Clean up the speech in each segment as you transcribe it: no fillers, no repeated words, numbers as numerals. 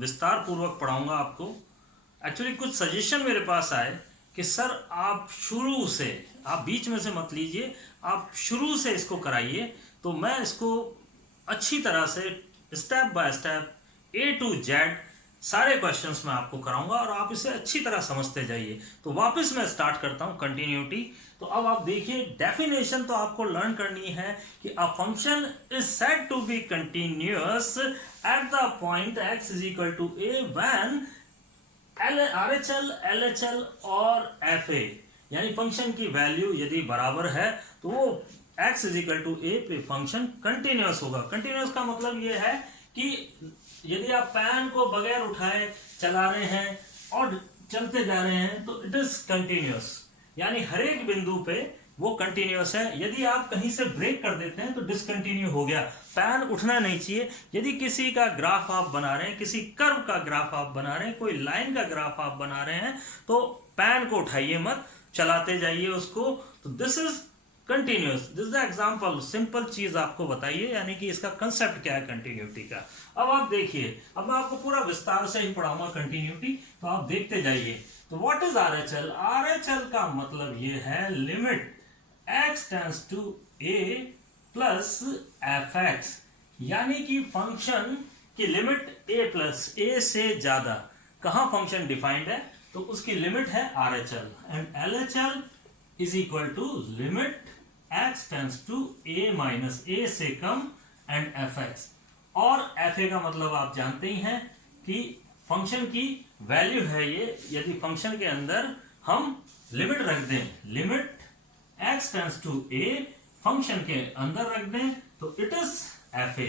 विस्तार पूर्वक पढ़ाऊंगा आपको। एक्चुअली कुछ सजेशन मेरे पास आए कि सर आप शुरू से, आप बीच में से मत लीजिए, आप शुरू से इसको कराइए, तो मैं इसको अच्छी तरह से step by step A to Z सारे क्वेश्चंस मैं आपको कराऊंगा और आप इसे अच्छी तरह समझते जाइए। तो वापस मैं स्टार्ट करता हूं कंटिन्यूटी। तो अब आप देखिए, डेफिनेशन तो आपको लर्न करनी है कि a function is said to be continuous at the point x is equal to a when RHL, LHL और FA, यानी फंक्शन की वैल्यू यदि बराबर है तो वो x is equal to a पे फंक्शन कंटिन्यूअस होगा। कंटिन्यूअस का मतलब ये है कि यदि आप पैन को बगैर उठाए चला रहे हैं और चलते जा रहे हैं तो इट इज कंटिन्यूअस, यानी हर एक बिंदु पे वो कंटिन्यूअस है। यदि आप कहीं से ब्रेक कर देते हैं तो डिसकंटिन्यू हो गया, पैन उठना नहीं चाहिए। यदि किसी का ग्राफ आप बना रहे हैं, किसी कर्व का ग्राफ आप बना रहे हैं, कोई लाइन का ग्राफ आप बना रहे हैं, तो पैन को उठाइए मत, चलाते जाइए उसको। तो this is continuous, this is the example. Simple चीज आपको बताइए, यानी कि इसका कंसेप्ट क्या है कंटिन्यूटी का। अब आप देखिए, अब मैं आपको पूरा विस्तार से ही पढ़ाऊंगा कंटिन्यूटी, तो आप देखते जाइए। तो व्हाट इज RHL? RHL का मतलब ये है limit x tends to a plus fx, यानी कि फंक्शन की लिमिट a प्लस a से ज्यादा कहां फंक्शन डिफाइंड है तो उसकी लिमिट है RHL, and LHL is equal to limit x tends to a minus a से कम एंड fx। और fa का मतलब आप जानते ही हैं कि फंक्शन की वैल्यू है ये। यदि फंक्शन के अंदर हम लिमिट रख दें, limit x tends to a function के अंदर रख दें तो इट इज fa।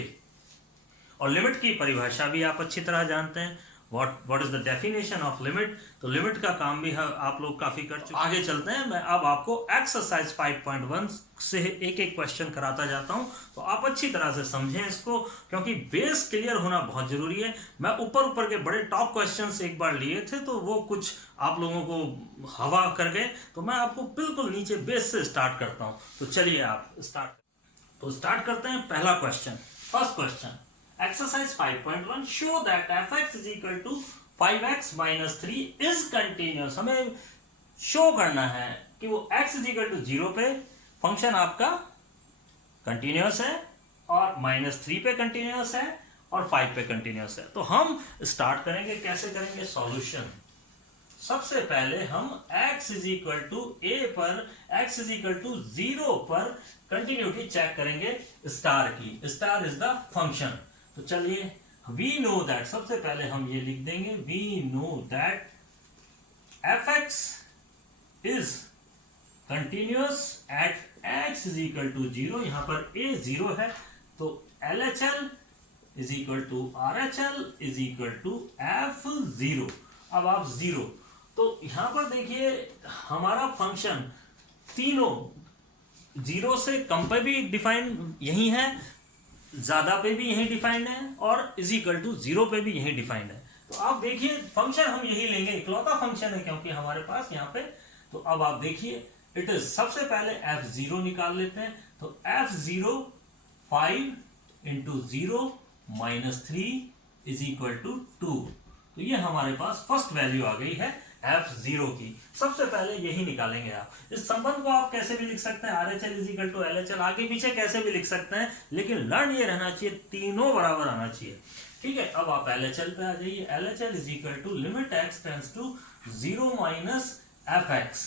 और लिमिट की परिभाषा भी आप अच्छी तरह जानते हैं, what is the definition of limit. तो लिमिट का काम भी आप लोग काफी कर चुके हैं। आगे चलते हैं, मैं अब आपको एक्सरसाइज 5.1 से एक एक क्वेश्चन कराता जाता हूं, तो आप अच्छी तरह से समझें इसको, क्योंकि बेस क्लियर होना बहुत जरूरी है। मैं ऊपर के बड़े टॉप क्वेश्चंस एक बार लिए थे तो वो कुछ आप लोगों को हवा कर गए, तो मैं आपको बिल्कुल नीचे बेस से स्टार्ट करता हूं। तो चलिए आप स्टार्ट करते हैं। पहला question, first question, exercise 5.1 show that fx is equal to 5x minus 3 is continuous। हमें शो करना है कि वो x is equal to 0 पे फंक्शन आपका कंटिन्यूअस है और -3 पे कंटिन्यूअस है और 5 पे कंटिन्यूअस है। तो हम स्टार्ट करेंगे, कैसे करेंगे सॉल्यूशन। सबसे पहले हम x is equal to a पर, x इज इक्वल टू 0 पर कंटिन्यूटी चेक करेंगे स्टार की। Star is the function. तो चलिए, वी नो दैट, सबसे पहले हम ये लिख देंगे, we know that fx is continuous at x is equal to 0। यहां पर a 0 है तो LHL is equal to RHL is equal to f0। अब आप 0, तो यहां पर देखिए हमारा फंक्शन तीनों 0 से कम पे भी डिफाइन यही है, ज्यादा पे भी यही डिफाइंड है और इज इक्वल टू 0 पे भी यही डिफाइंड है। तो आप देखिए फंक्शन हम यही लेंगे, इकलौता फंक्शन है क्योंकि हमारे पास यहाँ पे। तो अब आप देखिए इट इज, सबसे पहले f0 निकाल लेते हैं। तो f0 5 into 0 minus 3 is equal to 2। तो ये हमारे पास फर्स्ट वैल्यू आ गई है f0 की। सबसे पहले यही निकालेंगे आप। इस संबंध को आप कैसे भी लिख सकते हैं, RHL is equal to LHL, आगे पीछे कैसे भी लिख सकते हैं, लेकिन लर्न ये रहना चाहिए, तीनों बराबर आना चाहिए। ठीक है, अब आप LHL पे आ जाइए। LHL is equal to limit x tends to 0 minus fx।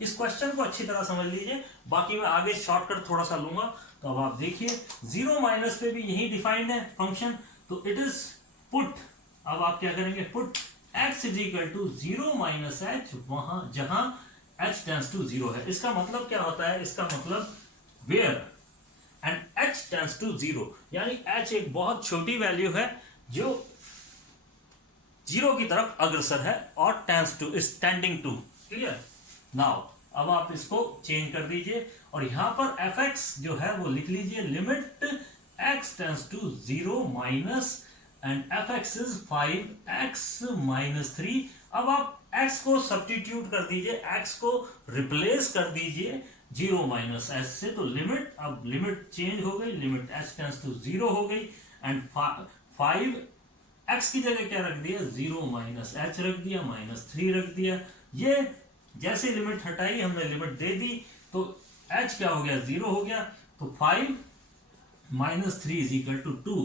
इस क्वेश्चन को अच्छी तरह समझ लीजिए, बाकी मैं आगे शॉर्टकट थोड़ा सा लूंगा। तो अब आप देखिए 0 माइनस पे भी यही डिफाइंड है फंक्शन, तो इट इज पुट। अब आप क्या करेंगे, put x is equal to 0 minus h वहां जहां h टेंड्स टू 0 है। इसका मतलब क्या होता है, इसका मतलब where and h tends to 0, यानी h एक बहुत छोटी वैल्यू है जो 0 की तरफ अग्रसर है और tends to is tending to. Clear. Now अब आप इसको चेंज कर दीजिए और यहां पर fx जो है वो लिख लीजिए, limit x tends to 0 minus and fx is 5x minus 3। अब आप x को सब्स्टिट्यूट कर दीजिए, x को रिप्लेस कर दीजिए 0 माइनस h से। तो लिमिट, अब लिमिट चेंज हो गई, लिमिट h टेंड्स टू 0 हो गई एंड 5 x की जगह क्या रख दिया, 0 माइनस एच रख दिया, -3 रख दिया। ये जैसे लिमिट हटाई हमने, लिमिट दे दी, तो h क्या हो गया, 0 हो गया। तो 5 -3 is equal to 2।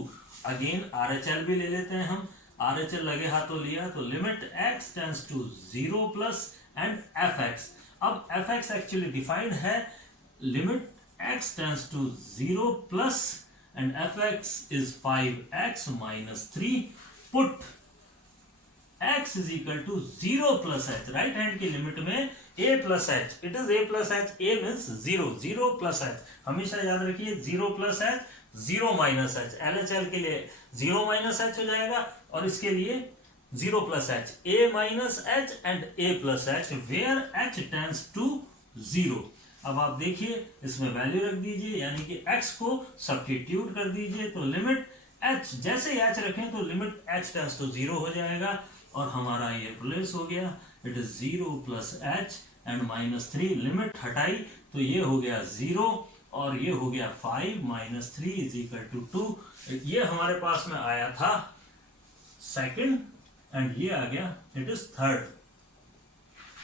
Again RHL भी ले लेते हैं हम, RHL लगे हाथों लिया, तो limit x tends to 0 plus and fx। अब fx एक्चुअली डिफाइंड है limit x tends to 0 plus and fx is 5x minus 3. Put x is equal to 0 plus h. Right hand की लिमिट में a plus h. It is a plus h. a means 0. 0 plus h. हमेशा याद रखिए 0 plus h, 0 minus h. LHL के लिए 0 minus h हो जाएगा और इसके लिए 0 plus h. a minus h and a plus h where h tends to 0. अब आप देखिए इसमें वैल्यू रख दीजिए, यानी कि x को सब्स्टिट्यूट कर दीजिए, तो लिमिट h जैसे h रखें तो लिमिट h टेंड्स टू 0 हो जाएगा और हमारा ये रिप्लेस हो गया। It is 0 plus h and -3। Limit हटाई तो ये हो गया 0 और ये हो गया 5 -3 इज इक्वल टू 2। ये हमारे पास में आया था सेकंड एंड ये आ गया इट इज थर्ड।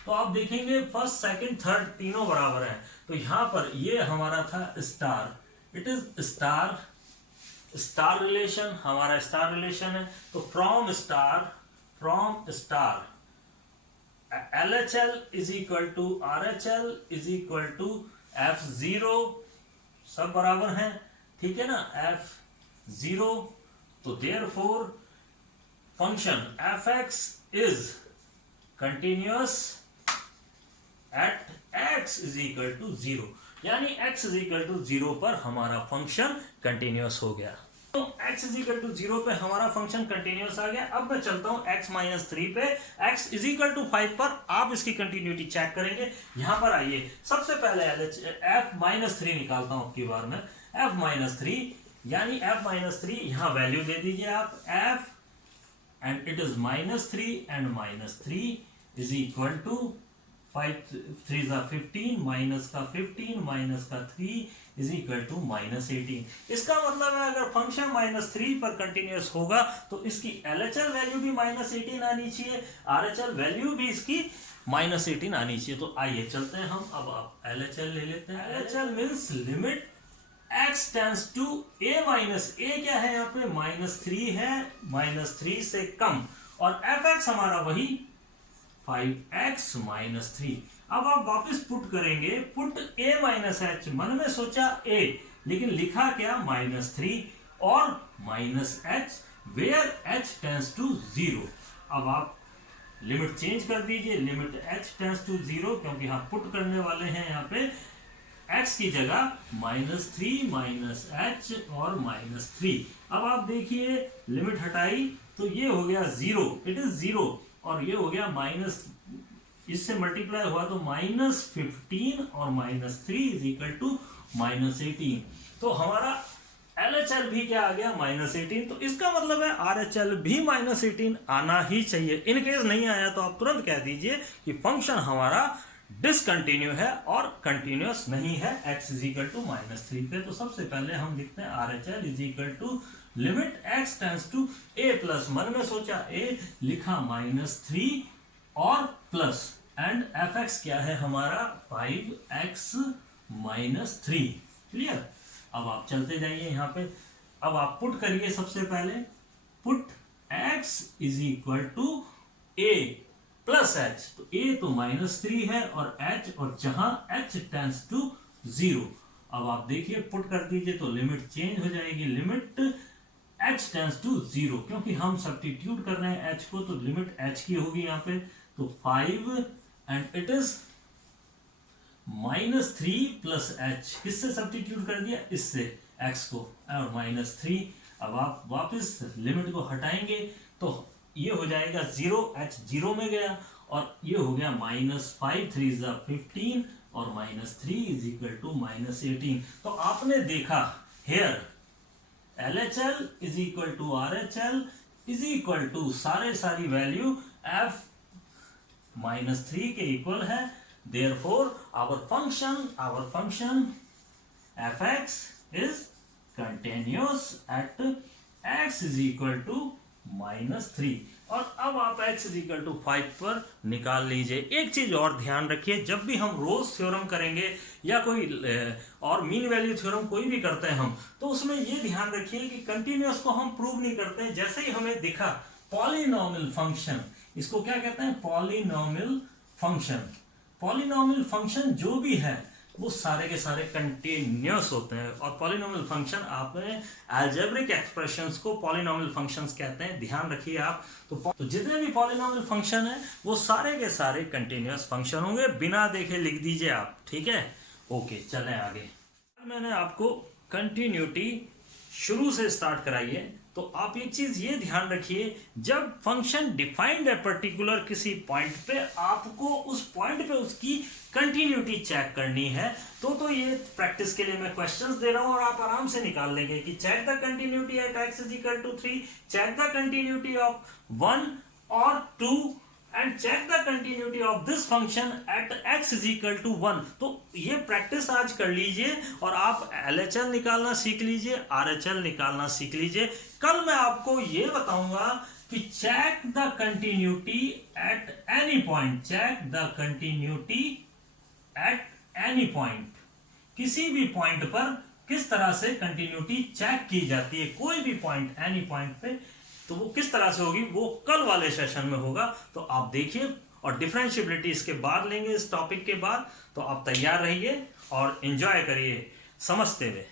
तो आप देखेंगे फर्स्ट सेकंड थर्ड तीनों बराबर हैं, तो यहां पर ये हमारा था star, it is star relation, हमारा स्टार रिलेशन है। तो from star LHL is equal to RHL is equal to F0, सब बराबर हैं, ठीक है ना, F0। तो therefore function fx is continuous at x is equal to 0, यानी x इज इक्वल टू 0 पर हमारा फंक्शन कंटिन्यूअस हो गया। तो x इज इक्वल टू 0 पे हमारा फंक्शन कंटिन्यूअस आ गया। अब मैं चलता हूं x माइनस 3 पे, x इज इक्वल टू 5 पर आप इसकी कंटिन्यूटी चेक करेंगे। यहां पर आइए, सबसे पहले f माइनस 3 निकालता हूं आपकी बार में, f माइनस 3, यानी f माइनस 3 यहां वैल्यू दे दीजिए आप f and it is -3 and -3 is equal to 5 3 15 minus का 15 माइनस का 3 इज इक्वल टू -18। इसका मतलब है अगर फंक्शन -3 पर कंटिन्यूअस होगा तो इसकी LHL वैल्यू भी -18 आनी चाहिए, RHL वैल्यू भी इसकी -18 आनी चाहिए। तो आइए चलते हैं हम, अब आप LHL ले लेते हैं। LHL means limit x tends to a minus a, क्या है यहाँ पे -3 है, -3 से कम, और fx हमारा वही 5x -3। अब आप वापस पुट करेंगे, पुट a माइनस h, मन में सोचा a लेकिन लिखा क्या -3 और -h where h tends to 0। अब आप लिमिट चेंज कर दीजिए, लिमिट h टेंड्स टू 0, क्योंकि हम पुट करने वाले हैं यहाँ पे x की जगह -3 -h और -3। अब आप देखिए लिमिट हटाई तो ये हो गया 0, इट इज 0, और ये हो गया माइनस, इससे मल्टीप्लाई हुआ तो -15 और -3 इज इक्वल टू -18। तो हमारा LHL भी क्या आ गया -18। तो इसका मतलब है RHL भी -18 आना ही चाहिए। इन केस नहीं आया तो आप तुरंत कह दीजिए कि फंक्शन हमारा डिसकंटिन्यू है और कंटिन्यूअस नहीं है x इज इक्वल टू -3 पे। तो सबसे पहले हम लिखते हैं RHL is equal to limit x tends to a plus, मन में सोचा a, लिखा -3 और प्लस, एंड fx क्या है हमारा 5x -3। क्लियर। अब आप चलते जाइए यहाँ पे, अब आप पुट करिए, सबसे पहले put x is equal to a plus h। तो a तो -3 है और h, और जहां h टेंड्स टू 0। अब आप देखिए पुट कर दीजिए तो लिमिट चेंज हो जाएगी, लिमिट h टेंड्स टू 0, क्योंकि हम सब्स्टिट्यूट कर रहे हैं h को, तो लिमिट h की होगी यहाँ पे। तो 5 and it is -3 plus h, किससे सब्स्टिट्यूट कर दिया, इससे x को, और -3। अब आप वापस लिमिट को हटाएंगे तो ये हो जाएगा 0, h 0 में गया, और ये हो गया -5 3 15 और -3 इज इक्वल टू -18। तो आपने देखा here LHL is equal to RHL is equal to सारी वैल्यू f -3 के इक्वल है। Therefore our function fx is continuous at x is equal to -3। और अब आप x इक्वल टू 5 पर निकाल लीजिए। एक चीज और ध्यान रखिए, जब भी हम रोज थ्योरम करेंगे या कोई और मीन वैल्यू थ्योरम कोई भी करते हैं हम, तो उसमें ये ध्यान रखिए कि कंटिन्यूअस को हम प्रूव नहीं करते हैं। जैसे ही हमें दिखा पॉलिनॉमियल फंक्शन, इसको क्या कहते हैं, पॉलिनॉमियल फंक्शन। पॉलिनॉमियल फंक्शन जो भी है वो सारे के सारे कंटिन्यूअस होते हैं। और पॉलिनॉमियल फंक्शन, आपने अलजेब्रिक एक्सप्रेशंस को पॉलिनॉमियल फंक्शंस कहते हैं, ध्यान रखिए आप। तो जितने भी पॉलिनॉमियल फंक्शन है वो सारे के सारे कंटिन्यूअस फंक्शन होंगे, बिना देखे लिख दीजिए आप, ठीक है। ओके, चलें आगे। मैंने आपको कंटिन्यूटी शुरू से स्टार्ट कराई है, तो आप एक चीज ये ध्यान रखिए, जब फंक्शन डिफाइंड है पर्टिकुलर किसी पॉइंट पे, आपको उस पॉइंट पे उसकी कंटिन्यूटी चेक करनी है। तो ये प्रैक्टिस के लिए मैं क्वेश्चंस दे रहा हूं और आप आराम से निकाल लेंगे कि check the continuity at x is equal to 3, check the continuity of 1 और 2 and check the continuity of this function at x is equal to 1। तो ये प्रैक्टिस आज कर लीजिए और आप LHL निकालना सीख लीजिए, RHL निकालना सीख लीजिए। कल मैं आपको ये बताऊंगा कि check the continuity at any point, check the continuity at any point, किसी भी पॉइंट पर किस तरह से कंटिन्यूटी चेक की जाती है, कोई भी पॉइंट, एनी पॉइंट पे, तो वो किस तरह से होगी वो कल वाले सेशन में होगा। तो आप देखिए, और डिफरेंशिएबिलिटी इसके बाद लेंगे, इस टॉपिक के बाद। तो आप तैयार रहिए और एंजॉय करिए समझते हुए।